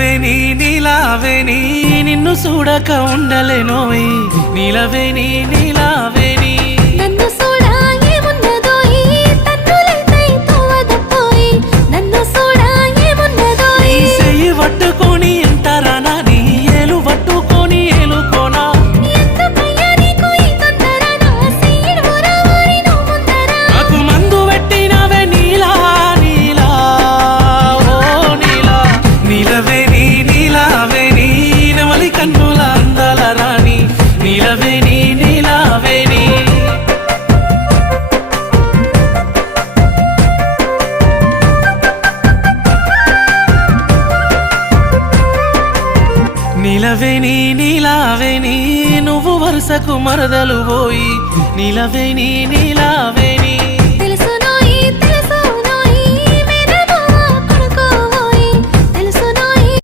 నీలవేణి నీలావేణి నిన్ను చూడక ఉండలేనోయ్ నీలవేణి నీలావేణి నన్ను చూడా ఏమున్నదోయ్ తన్నులైతే తోవదపోయ్ నన్ను చూడా ఏమున్నదోయ్ నీ చెయ్యి పట్టుకొని ఎంతరానా నీ ఏలు పట్టుకొని ఏలుకోనా ఎందుకయ్యా నీకు ఈ తొందర నా సీడు ఊరవారి నువ్వు ముందర నాకు మందు పెట్టినవే నీలా నీలా ఓ నీలా నీలవేణి నీలావేణి నెమలి కన్నుల అందాల రాణి నీలవేణి నీలావేణి నీలవేణి నీలావేణి నువ్వు వరుసకు మరదలు పోయి నీలవేణి నీలావేణి